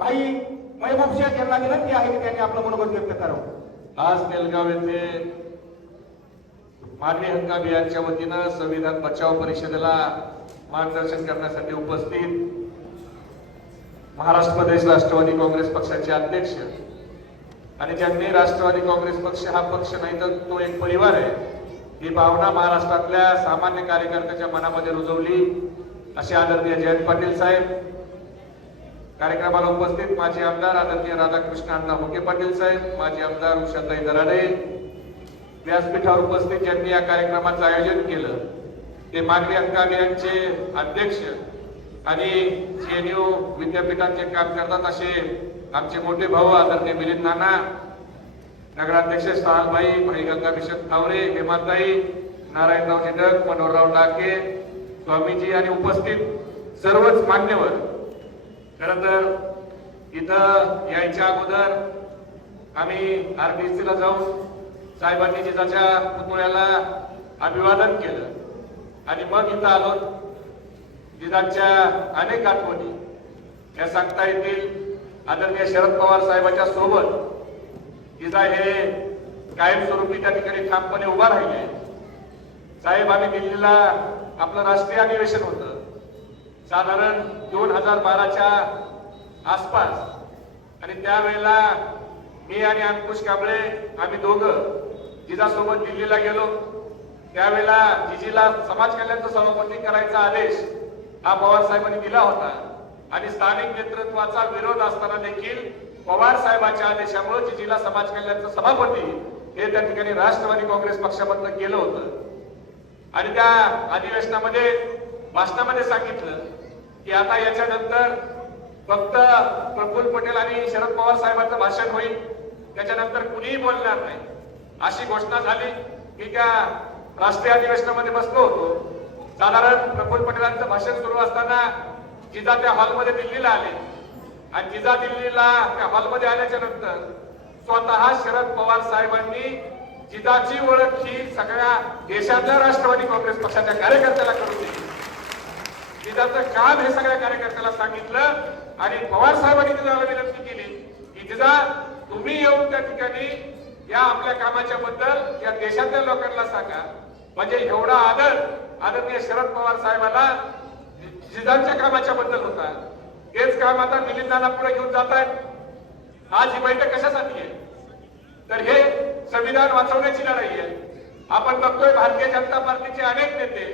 भाई महबूब शेख यांना विनंती आहे की त्यांनी आपलं मनोगत व्यक्त करावं. आज तेलगाव येथे मागणी हंगामी यांच्या वतीनं संविधान बचाव परिषदेला मार्गदर्शन करण्यासाठी उपस्थित महाराष्ट्र प्रदेश राष्ट्रवादी काँग्रेस पक्षाचे अध्यक्ष आणि ज्यांनी राष्ट्रवादी काँग्रेस पक्ष हा पक्ष नाही तर तो एक परिवार आहे ही भावना महाराष्ट्रातल्या सामान्य कार्यकर्त्याच्या मनामध्ये रुजवली असे आदरणीय जयंत पाटील साहेब कार्यक्रमाला उपस्थित माजी आमदार आदरणीय राधाकृष्ण अण्णा हुके पाटील साहेब माजी आमदार उषाताई दराडे व्यासपीठावर उपस्थित ज्यांनी या कार्यक्रमाचं आयोजन केलं ते मागणी हक्क यांचे अध्यक्ष आणि जे एन यू विद्यापीठाचे काम करतात असे आमचे मोठे भाऊ आदरणीय मिलिंद नाना नगराध्यक्ष सालभाई भाई गंगाभिषेक थावरे हेमाताई नारायणराव झेडक मनोहरराव डाके स्वामीजी आणि उपस्थित सर्वच मान्यवर खर तर इथं यायच्या अगोदर आम्ही आर बी सीला जाऊन साहेबांनी जिजाच्या पुतळ्याला अभिवादन केलं. आणि मग इथं आलो. जिजाच्या अनेक आठवणी. या सांगता येतील आदरणीय शरद पवार साहेबांच्या सोबत. जिजा हे कायमस्वरूपी त्या ठिकाणी ठामपणे उभा राहिले साहेब आम्ही दिल्लीला आपलं राष्ट्रीय अधिवेशन होतं. साधारण दोन हजार बाराच्या आसपास. आणि त्यावेळेला मी आणि अंकुश कांबळे आम्ही दोघं जिजासोबत दिल्लीला गेलो. त्यावेळेला जिजीला समाज कल्याणचं सभापती करायचा आदेश हा पवार साहेबांनी दिला होता. आणि स्थानिक नेतृत्वाचा विरोध असताना देखील पवार साहेबांच्या आदेशामुळे जिजीला समाज कल्याणचं सभापती हे त्या ठिकाणी राष्ट्रवादी काँग्रेस पक्षामधनं केलं होतं. आणि त्या अधिवेशनामध्ये भाषणामध्ये सांगितलं की आता याच्यानंतर फक्त प्रफुल्ल पटेल आणि शरद पवार साहेबांचं भाषण होईल. त्याच्यानंतर कुणीही बोलणार नाही. अशी घोषणा झाली की त्या राष्ट्रीय अधिवेशनामध्ये बसलो होतो. साधारण प्रफुल्ल पटेलांचं भाषण सुरू असताना जिजा त्या हॉलमध्ये दिल्लीला आले. आणि जिजा दिल्लीला त्या हॉलमध्ये आल्याच्यानंतर स्वतः शरद पवार साहेबांनी जिजाची ओळख ही सगळ्या देशातल्या राष्ट्रवादी काँग्रेस पक्षाच्या कार्यकर्त्याला करून दिली. जिजाचं काम हे सगळ्या कार्यकर्त्याला सांगितलं आणि पवार साहेबांनी जिजाला विनंती केली की जिजा तुम्ही येऊन त्या ठिकाणी या आपल्या कामाच्या बद्दल या देशातल्या लोकांना सांगा. म्हणजे एवढा आदर आदरणीय शरद पवार साहेबांना जिजांच्या कामाच्या बद्दल होता. तेच काम आता मिलिंदांना पुढे घेऊन जात आहेत आज ही बैठक कशासाठी आहे? तर हे संविधान वाचवण्याची लढाई आहे. आपण बघतोय भारतीय जनता पार्टीचे अनेक नेते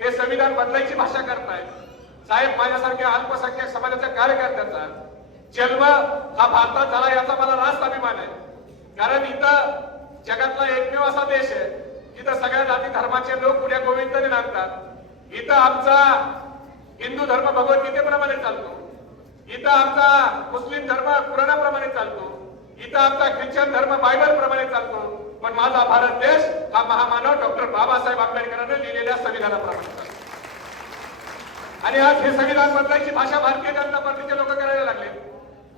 हे संविधान बदलायची भाषा करतायत साहेब माझ्यासारख्या अल्पसंख्याक समाजाच्या कार्यकर्त्याचा जन्म हा भारतात झाला याचा मला रास्त अभिमान आहे. कारण इथं जगातला एकमेव असा देश आहे जिथं सगळ्या जाती धर्माचे लोक उद्या गोविंदाने नांदतात. इथं आमचा हिंदू धर्म भगवद्गीतेप्रमाणे चालतो. इथं आमचा मुस्लिम धर्म कुराणाप्रमाणे चालतो. इथं आमचा ख्रिश्चन धर्म बायबल प्रमाणे चालतो. पण माझा भारत देश हा महामानव डॉक्टर बाबासाहेब आंबेडकर संविधानाप्रमाणे आणि आज हे संविधान बदलायची भाषा भारतीय जनता पार्टीचे लोक करायला लागले.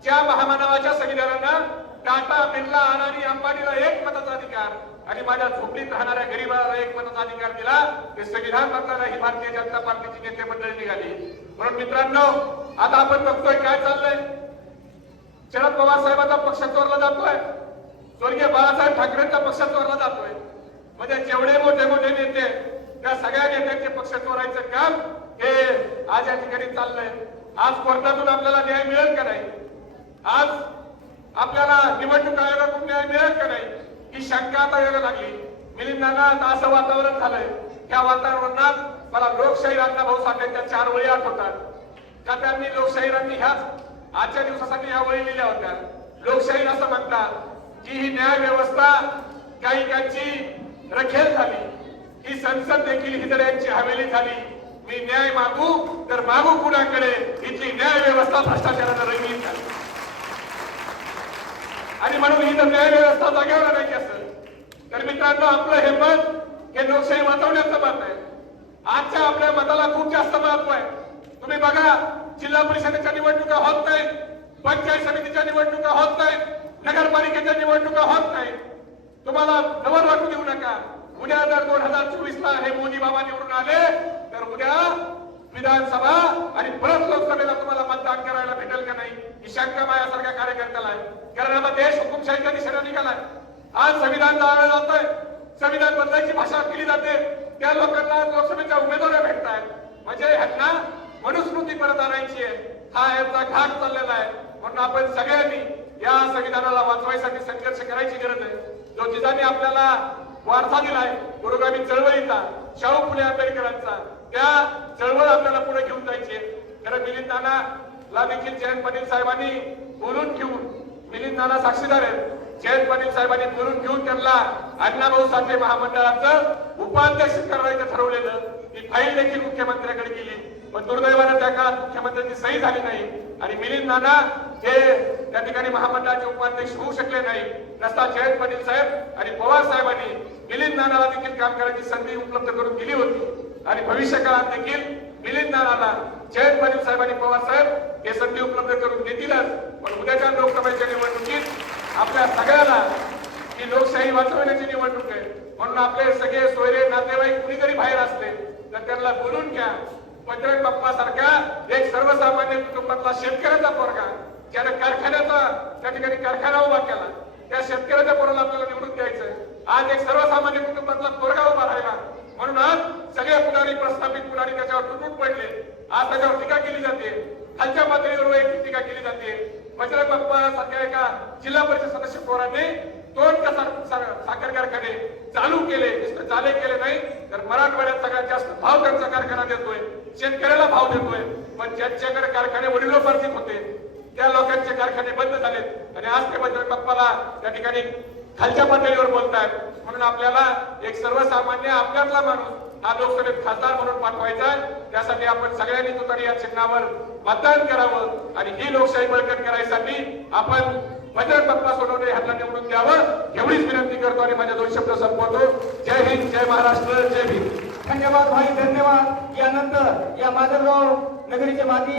ज्या महामानवाच्या संविधानानं टाटा बिर्ला अदानी अंबानीला एक मताचा अधिकार आणि माझ्या झोपडीत राहणाऱ्या गरीबाला एक मताचा अधिकार दिला ते संविधान बदलायला ही भारतीय जनता पार्टीची नेते मंडळी निघाली. म्हणून मित्रांनो आता आपण बघतोय काय चाललंय. शरद पवार साहेबांचा पक्ष चोरला जातोय. स्वर्गीय बाळासाहेब ठाकरेंचा पक्ष चोरला जातोय. म्हणजे जेवढे मोठे मोठे नेते त्या सगळ्या नेत्यांचे पक्ष चोरायचं काम हे आज या ठिकाणी चाललंय. आज कोर्टातून आपल्याला न्याय मिळेल का नाही? आज आपल्याला निवडणूक आयोगाकडून न्याय मिळेल का नाही? ही शंका आता यायला लागली. मिलिंदांना आता असं वातावरण झालंय. त्या वातावरणात मला लोकशाही अण्णाभाऊ साठेंच्या चार वळी आठवतात. का त्यांनी लोकशाहीरांनी ह्याच आजच्या दिवसासाठी या वळी लिहिल्या होत्या. लोकशाही असं म्हणतात की ही न्याय व्यवस्था काही काहीची रखेल झाली ही संसद देखील हिजड्यांची हवेली झाली. मी न्याय मागू तर मागू कुणाकडे? इथली न्याय व्यवस्था भ्रष्टाचारानं रंगीत झाली. आणि म्हणून ही तर न्याय व्यवस्था जागेवर आणायची असेल. तर मित्रांनो आपलं हे मत हे लोकशाही वाचवण्याचं मत आहे. आजच्या आपल्या मताला खूप जास्त महत्त्व आहे. तुम्ही बघा जिल्हा परिषदेच्या निवडणुका होत नाही पंचायत समितीच्या निवडणुका होत नाही नगरपालिकेच्या निवडणुका होत नाही तुम्हाला नवल वाटू देऊ नका. उद्या जर दोन हजार चोवीस ला हे मोदी बाबा निवडून आले तर उद्या विधानसभा आणि परत लोकसभेला तुम्हाला मतदान करायला भेटेल का नाही? ही शंका माझ्यासारख्या कार्यकर्त्याला आहे. कारण आता देश हुकुमशाहीच्या दिशेने निघालाय आज संविधान जाळलं जातंय. संविधान बदलायची भाषा केली जाते. त्या लोकांना लोकसभेच्या उमेदवार भेटतायत. म्हणजे ह्यांना मनुस्मृती परत आणायची आहे. हा यांचा घाट चाललेला आहे. म्हणून आपण सगळ्यांनी या संविधानाला वाचवायसाठी संघर्ष करायची गरज आहे. जो जिजाने आपल्याला वारसा दिलाय. पुरोगामी चळवळीचा शाहू फुले आंबेडकरांचा. त्या चळवळ आपल्याला पुढे घेऊन जायची खरं मिलिंद नानाला देखील जयंत पाटील साहेबांनी बोलून घेऊन मिलिंद नाना साक्षीदार आहेत. जयंत पाटील साहेबांनी बोलून घेऊन त्यांना अण्णाभाऊ साठे महामंडळाचं उपाध्यक्ष करायचं ठरवलेलं. ही फाईल देखील मुख्यमंत्र्यांकडे गेली. पण दुर्दैवानं त्या काळात मुख्यमंत्र्यांची सही झाली नाही. आणि मिलिंद नाना हे त्या ठिकाणी महामंडळाचे उपाध्यक्ष होऊ शकले नाही. नसता जयंत पाटील साहेब आणि पवार साहेबांनी मिलिंद नानाला देखील काम करायची संधी उपलब्ध करून दिली होती. आणि भविष्य काळात देखील मिलिंद नानाला जयंत पाटील साहेब आणि पवार साहेब हे संधी उपलब्ध करून देतीलच. पण उद्याच्या लोकसभेच्या निवडणुकीत आपल्या सगळ्याला ही लोकशाही वाचवण्याची निवडणूक आहे. म्हणून आपले सगळे सोयरे नातेवाईक कुणी जरी बाहेर असले तर त्यांना बोलून घ्या. बजरंग बाप्पा सारख्या एक सर्वसामान्य कुटुंबातला शेतकऱ्याचा पोरगा ज्याने कारखान्याचा त्या ठिकाणी कारखाना उभा केला. त्या शेतकऱ्याच्या पोराला आपल्याला निवडून द्यायचं आज एक सर्वसामान्य कुटुंबातला पोरगा उभा राहिला म्हणून आज सगळे पुढारी प्रस्थापित पुढारी त्याच्यावर तुटून पडले आज त्याच्यावर टीका केली जाते खालच्या पातळीवर वैयक्तिक टीका केली जाते बजरंग बाप्पा सारख्या एका जिल्हा परिषद सदस्य पोरांनी दोन कसा साखर कारखाने चालू केले नुसतं चाले केले नाही तर मराठवाड्यात सगळ्यात जास्त भाव त्यांचा कारखाना देतोय शेतकऱ्याला भाव देतोय. पण ज्यांच्याकडे कारखाने वडिलोपार्जित होते त्या लोकांचे कारखाने बंद झालेत. आणि आज ते बजरंग बाप्पाला त्या ठिकाणी खालच्या पातळीवर बोलतात म्हणून आपल्याला एक सर्वसामान्य आपल्यातला माणूस हा लोकसभेत खासदार म्हणून पाठवायचा आहे. त्यासाठी आपण सगळ्यांनी तुतारी या चिन्हावर मतदान करावं आणि ही लोकशाही बळकट करायसाठी आपण भजन बाप्पा सोडवणे ह्यांना निवडून द्यावं एवढीच विनंती करतो आणि माझ्या दोन शब्द संपवतो. जय हिंद जय महाराष्ट्र जय भीम. धन्यवाद भाई धन्यवाद. यानंतर या माधवराव नगरीचे माती